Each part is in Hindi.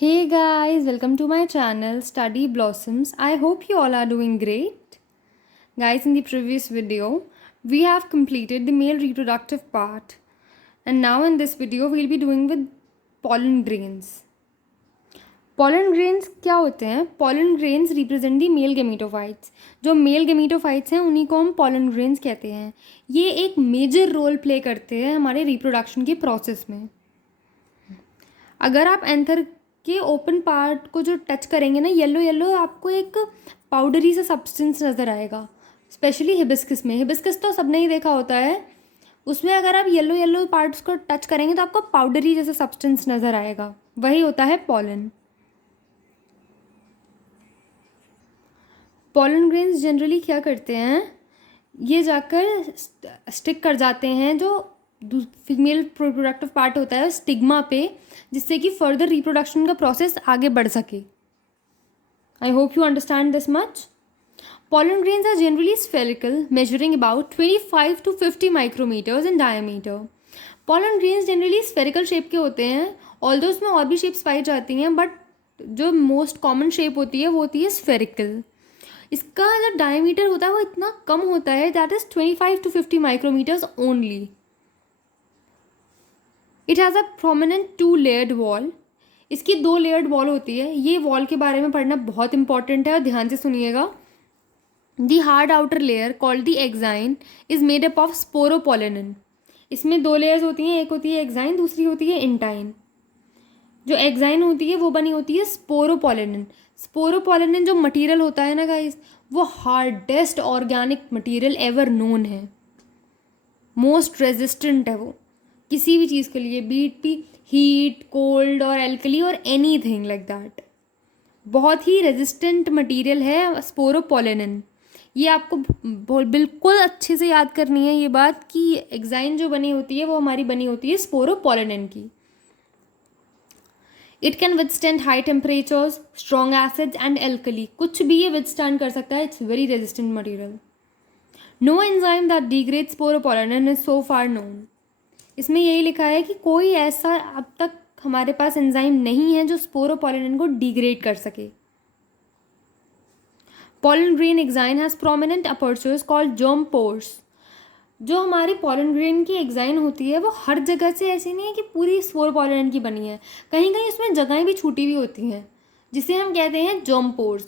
Hey guys, welcome to my channel Study Blossoms. I hope you all are doing great. Guys, in the previous video, we have completed the male reproductive part. And now in this video, we'll be doing with pollen grains. Pollen grains क्या होते हैं? Pollen grains represent the male gametophytes. जो male gametophytes हैं उन्हीं को हम pollen grains कहते हैं. ये एक major role play करते हैं हमारे reproduction के process में. अगर आप एंथर के ओपन पार्ट को जो टच करेंगे ना, येलो येलो आपको एक पाउडरी सा सब्सटेंस नज़र आएगा. स्पेशली हिबिस्कस में. हिबिस्कस तो सबने ही देखा होता है. उसमें अगर आप येलो येलो पार्ट्स को टच करेंगे तो आपको पाउडरी जैसा सब्सटेंस नज़र आएगा. वही होता है पॉलन. पॉलन ग्रेन्स जनरली क्या करते हैं, ये जाकर स्टिक कर जाते हैं जो फीमेल रिप्रोडक्टिव पार्ट होता है स्टिग्मा पे, जिससे कि फर्दर रिप्रोडक्शन का प्रोसेस आगे बढ़ सके. आई hope you understand this much. Pollen grains are generally spherical, measuring about 25 to 50 micrometers in diameter. Pollen grains generally spherical shape के होते हैं, although उसमें और भी shapes पाई जाती हैं, but जो most common shape होती है वो होती है spherical. इसका जो diameter होता है वो इतना कम होता है, that is 25 to 50 micrometers only. It has a prominent two-layered wall. इसकी 2 लेयर्ड वॉल होती है. ये वॉल के बारे में पढ़ना बहुत इंपॉर्टेंट है और ध्यान से सुनिएगा. The hard outer layer called the exine is made up of sporopollenin. इसमें 2 लेयर्स होती हैं, एक होती है एक्साइन, दूसरी होती है इंटाइन. जो एक्साइन होती है वो बनी होती है स्पोरोपोलेनिन. स्पोरोपोलेनिन जो मटेरियल होता है ना गाइस, वो hardest organic material ever known है. मोस्ट रेजिस्टेंट है वो किसी भी चीज़ के लिए, बीट भी हीट, कोल्ड और एल्कली और एनी थिंग लाइक दैट. बहुत ही रेजिस्टेंट मटेरियल है स्पोरोपोलेनिन. ये आपको बिल्कुल अच्छे से याद करनी है ये बात कि एक्साइन जो बनी होती है वो हमारी बनी होती है स्पोरोपोलेनिन की. It can withstand high temperatures, strong acids and alkali. कुछ भी ये विदस्टैंड कर सकता है. It's very resistant material. No enzyme that degrade sporopollenin is so far known. इसमें यही लिखा है कि कोई ऐसा अब तक हमारे पास एंजाइम नहीं है जो स्पोरोपोलेनिन को डिग्रेड कर सके. Pollen grain exine has prominent apertures called germ pores. जो हमारी pollen grain की एक्साइन होती है वो हर जगह से ऐसी नहीं है कि पूरी स्पोरोपोलेनिन की बनी है. कहीं कहीं इसमें जगहें भी छूटी हुई होती हैं जिसे हम कहते हैं germ pores.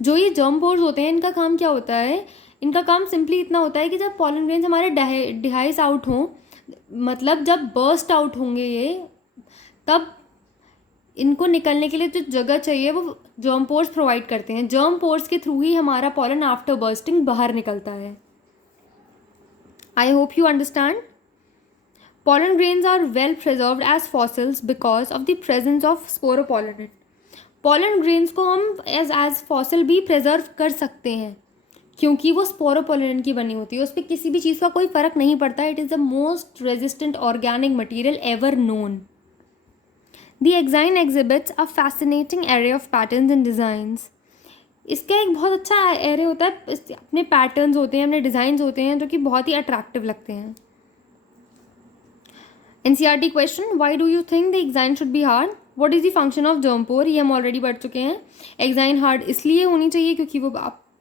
जो ये germ pores होते हैं इनका काम क्या होता है, इनका काम सिंपली इतना होता है कि जब pollen grains हमारे डिहाइस आउट हों, मतलब जब बर्स्ट आउट होंगे ये, तब इनको निकलने के लिए जो जगह चाहिए वो जर्म पोर्स प्रोवाइड करते हैं. जर्म पोर्स के थ्रू ही हमारा पॉलन आफ्टर बर्स्टिंग बाहर निकलता है. I hope you understand. Pollen grains are well preserved as fossils because of the presence of sporopollenin. Pollen grains को हम एज फॉसिल भी प्रिजर्व कर सकते हैं क्योंकि वो स्पोरोपोलेनिन की बनी होती है. उस पर किसी भी चीज़ का कोई फ़र्क नहीं पड़ता. It is the most resistant organic material ever known. The exine exhibits a fascinating array of patterns and designs. इसका एक बहुत अच्छा एरे होता है. अपने पैटर्न्स होते हैं, अपने डिज़ाइंस होते हैं जो कि बहुत ही अट्रैक्टिव लगते हैं. NCERT question, why do you think the exine should be hard? What is the function of germ pore? ये हम ऑलरेडी पढ़ चुके हैं. एक्साइन हार्ड इसलिए होनी चाहिए क्योंकि वो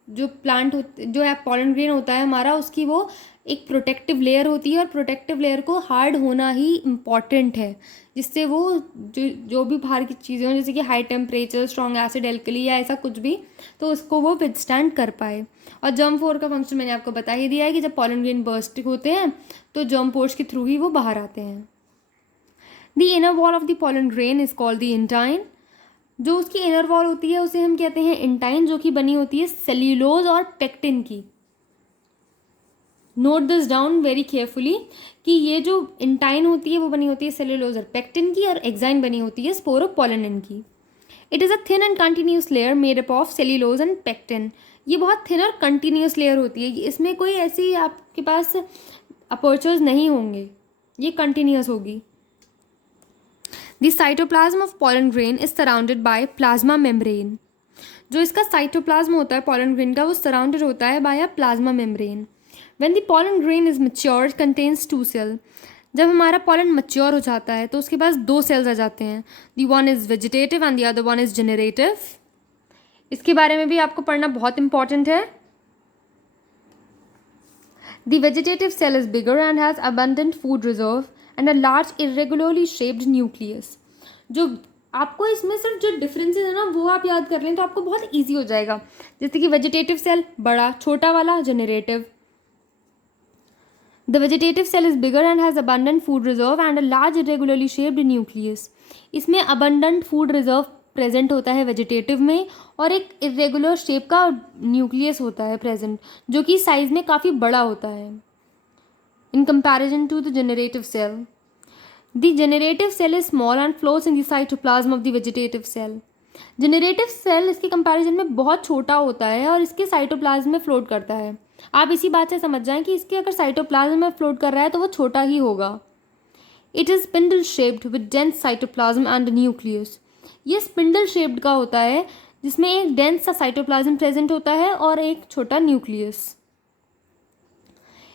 जो प्लांट जो पॉलन ग्रेन होता है हमारा, उसकी वो एक प्रोटेक्टिव लेयर होती है और प्रोटेक्टिव लेयर को हार्ड होना ही इम्पॉर्टेंट है, जिससे वो जो भी बाहर की चीज़ें हों जैसे कि high temperature, strong acid, alkali या ऐसा कुछ भी, तो उसको वो विदस्टैंड कर पाए. और जर्म पोर का फंक्शन मैंने आपको बता ही दिया है कि जब पॉलन ग्रेन बर्स्ट होते हैं तो जर्म पोर्स के थ्रू ही वो बाहर आते हैं. The inner wall of the pollen grain is called the intine. जो उसकी इनर वॉल होती है उसे हम कहते हैं इंटाइन, जो कि बनी होती है सेल्यूलोज और पेक्टिन की. Note this down very carefully कि ये जो इंटाइन होती है वो बनी होती है सेल्यूलोज और पेक्टिन की, और एक्साइन बनी होती है स्पोरोपोलेनिन की. It is a thin and continuous layer made up of cellulose and pectin. ये बहुत थिन और कंटिन्यूस लेयर होती है. इसमें कोई ऐसी आपके पास अपर्चर्स नहीं होंगे, ये कंटिन्यूस होगी. The cytoplasm of pollen grain is surrounded by plasma membrane. जो इसका साइटोप्लाज्म होता है pollen grain का, वो सराउंडेड होता है by a plasma membrane. When the pollen grain is mature, it contains two cells. जब हमारा पॉलन मच्योर हो जाता है तो उसके पास दो सेल्स आ जाते हैं, the one is vegetative and the other one is generative. इसके बारे में भी आपको पढ़ना बहुत इंपॉर्टेंट है। The vegetative cell is bigger and has abundant food reserve and a large irregularly shaped nucleus. जो आपको इसमें सिर्फ जो डिफरेंसेस है ना वो आप याद कर लें तो आपको बहुत ईजी हो जाएगा। जैसे कि वेजिटेटिव सेल बड़ा, छोटा वाला generative. The vegetative cell is bigger and has abundant food reserve and a large irregularly shaped nucleus. इसमें abundant food reserve प्रेजेंट होता है वेजिटेटिव में और एक इरेगुलर शेप का न्यूक्लियस होता है प्रेजेंट, जो कि साइज में काफ़ी बड़ा होता है in comparison to the generative cell. The generative cell is small and floats in the cytoplasm of the vegetative cell. Generative cell इसके कंपैरिजन में बहुत छोटा होता है और इसके साइटोप्लाज्म में फ्लोट करता है। आप इसी बात से समझ जाएं कि इसके अगर साइटोप्लाज्म में फ्लोट कर रहा है तो वो छोटा ही होगा। It is spindle shaped with dense cytoplasm and nucleus. ये स्पिंडल शेप्ड का होता है जिसमें एक डेंस सा साइटोप्लाज्म प्रेजेंट होता है और एक छोटा nucleus.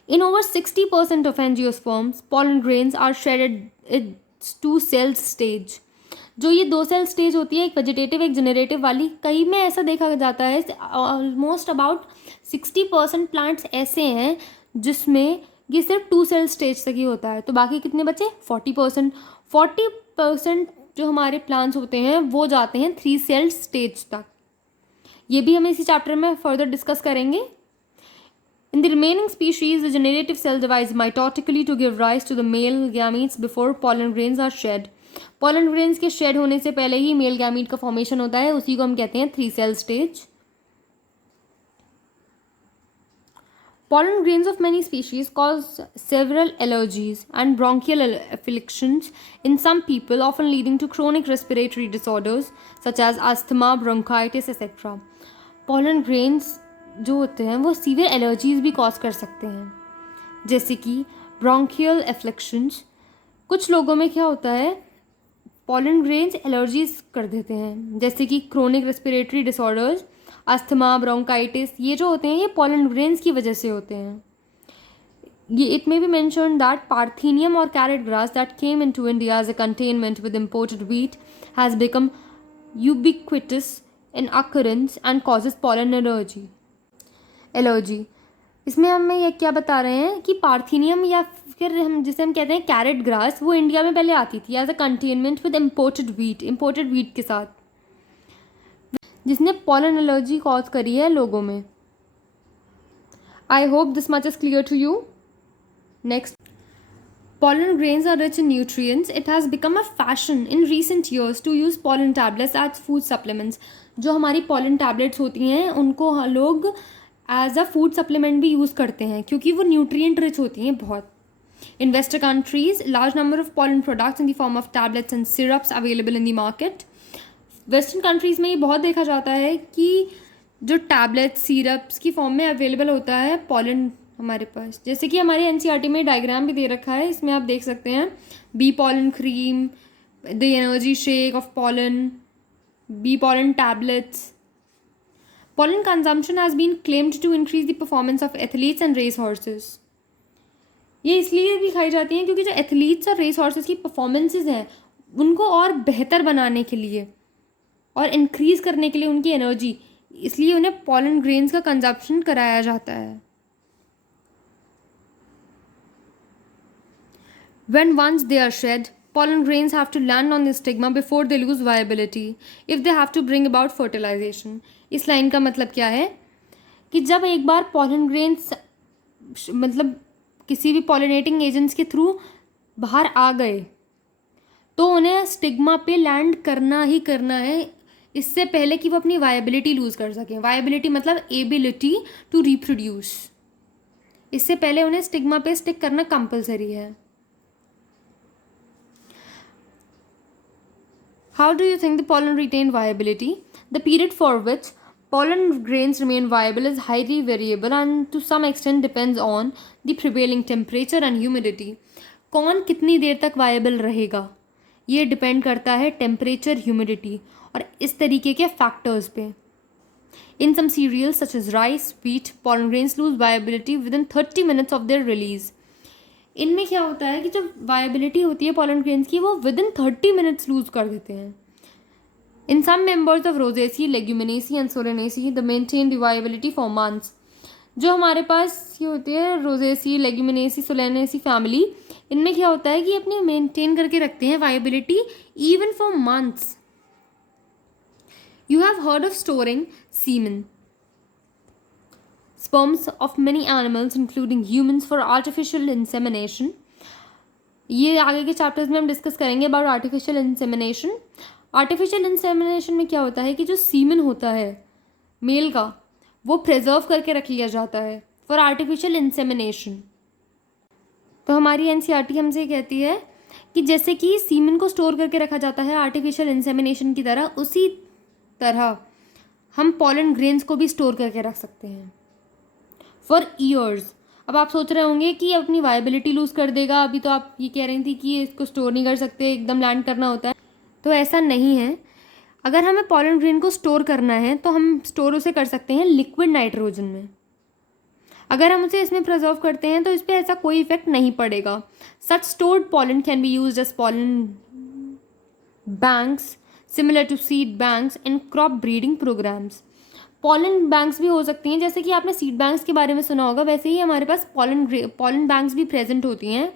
In over 60% of angiosperms pollen grains are shedded its two cell stage. जो ये दो सेल स्टेज होती है, एक वेजिटेटिव एक जनरेटिव वाली, कई में ऐसा देखा जाता है ऑलमोस्ट अबाउट 60% प्लांट्स ऐसे हैं जिसमें ये सिर्फ टू सेल स्टेज तक ही होता है। तो बाकी कितने बचे? 40% जो हमारे प्लांट्स होते हैं वो जाते हैं 3 सेल स्टेज तक। ये भी हम इसी चैप्टर में फर्दर डिस्कस करेंगे। In the remaining species, the generative cell divides mitotically to give rise to the male gametes before pollen grains are shed. Pollen grains के shed होने से पहले ही मेल गैमीट का फॉर्मेशन होता है, उसी को हम कहते हैं 3 cell stage. Pollen grains of many species cause several allergies and bronchial afflictions in some people, often leading to chronic respiratory disorders such as asthma, bronchitis, etc. Pollen grains जो होते हैं वो सीवियर एलर्जीज भी कॉज कर सकते हैं, जैसे कि ब्रोंकियल एफ्लिक्शंस। कुछ लोगों में क्या होता है, पॉलन ग्रेन्स एलर्जीज कर देते हैं, जैसे कि chronic respiratory disorders, asthma, bronchitis, ये जो होते हैं ये पॉलन ग्रेन्स की वजह से होते हैं। ये it may be mentioned that parthenium और carrot grass that came into India as a containment with imported wheat has become ubiquitous in occurrence and causes pollen allergy. इसमें हमें ये क्या बता रहे हैं कि पार्थेनियम या फिर हम जिसे हम कहते हैं कैरेट ग्रास, वो इंडिया में पहले आती थी as a containment with imported wheat के साथ, जिसने पॉलन एलर्जी कॉज करी है लोगों में। I hope this much is clear to you. Next, pollen grains are rich in nutrients. It has become a fashion in recent years to use pollen tablets as food supplements. जो हमारी pollen tablets होती हैं उनको लोग एज अ फूड सप्लीमेंट भी यूज़ करते हैं क्योंकि वो न्यूट्रिएंट रिच होती हैं बहुत। In western countries large number of pollen products in the form of tablets and syrups available in the market. Western countries में ये बहुत देखा जाता है कि जो टैबलेट्स सिरप्स की फॉर्म में अवेलेबल होता है पॉलन हमारे पास, जैसे कि हमारे एनसीईआरटी में डायग्राम भी दे रखा है, इसमें आप देख सकते हैं bee pollen cream, the energy shake of pollen, bee pollen tablets. Pollen consumption has been claimed to increase the performance of athletes and race horses. ये इसलिए भी खाई जाती हैं क्योंकि जो एथलीट्स और रेस हॉर्सेस की परफॉर्मेंसेज हैं उनको और बेहतर बनाने के लिए और इंक्रीज करने के लिए उनकी एनर्जी, इसलिए उन्हें पॉलन ग्रेन्स का कंजप्शन कराया जाता है। When once they are shed, pollen grains have to land on the stigma before they lose viability if they have to bring about fertilization. इस लाइन का मतलब क्या है कि जब एक बार पॉलन ग्रेन्स मतलब किसी भी पॉलिनेटिंग एजेंट्स के थ्रू बाहर आ गए तो उन्हें स्टिग्मा पे लैंड करना ही करना है, इससे पहले कि वो अपनी वायबिलिटी लूज़ कर सकें। वायबिलिटी मतलब एबिलिटी टू रिप्रोड्यूस, इससे पहले उन्हें स्टिग्मा पे स्टिक करना कंपलसरी है। How do you think the pollen retain viability? The period for which pollen grains remain viable is highly variable and to some extent depends on the prevailing temperature and humidity. कौन कितनी देर तक viable रहेगा ये डिपेंड करता है टेम्परेचर, ह्यूमिडिटी और इस तरीके के फैक्टर्स पे। In some cereals such as rice, wheat, pollen grains lose viability within 30 minutes of their release. इनमें क्या होता है कि जो वायबिलिटी होती है पोलन ग्रेन्स की वो विद इन 30 मिनट्स लूज कर देते हैं. In some members of Rosaceae, Leguminosae and Solanaceae the maintain the viability for months. जो हमारे पास ये होती है रोजेसी, लेग्यूमिनेसी, सोलेनेसी फैमिली, इनमें क्या होता है कि अपनी मेंटेन करके रखते हैं viability even for months. You have heard of storing semen sperms of many animals including humans for artificial insemination. ये आगे के चैप्टर्स में हम डिस्कस करेंगे about artificial insemination. Artificial insemination में क्या होता है कि जो सीमन होता है मेल का वो प्रिजर्व करके रख लिया जाता है फॉर आर्टिफिशियल इंसेमिनेशन. तो हमारी एनसीईआरटी हमसे कहती है कि जैसे कि सीमन को स्टोर करके रखा जाता है आर्टिफिशियल इंसेमिनेशन की तरह, उसी तरह हम पॉलन ग्रेन्स को भी स्टोर करके रख सकते हैं फॉर ईयर्स. अब आप सोच रहे होंगे कि अपनी वायबिलिटी लूज़ कर देगा. अभी तो आप ये कह रही थी कि इसको स्टोर नहीं कर सकते, एकदम लैंड करना होता है. तो ऐसा नहीं है. अगर हमें पॉलन ग्रेन को स्टोर करना है तो हम स्टोर उसे कर सकते हैं लिक्विड नाइट्रोजन में. अगर हम उसे इसमें प्रिजर्व करते हैं तो इस पर ऐसा कोई इफेक्ट नहीं पड़ेगा. Such stored pollen can be used as pollen banks similar to seed banks in crop breeding programmes. Pollen banks भी हो सकती हैं, जैसे कि आपने सीड बैंक्स के बारे में सुना होगा, वैसे ही हमारे पास पॉलन बैंक्स भी प्रेजेंट होती हैं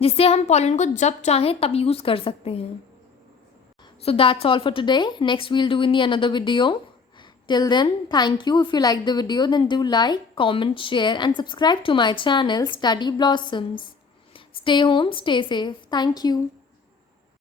जिससे हम पॉलन को जब चाहें तब यूज़ कर सकते हैं. So that's all for today. Next we'll do in the another video. Till then, thank you. If you like the video then do like, comment, share and subscribe to my channel study blossoms. Stay home, stay safe. Thank you.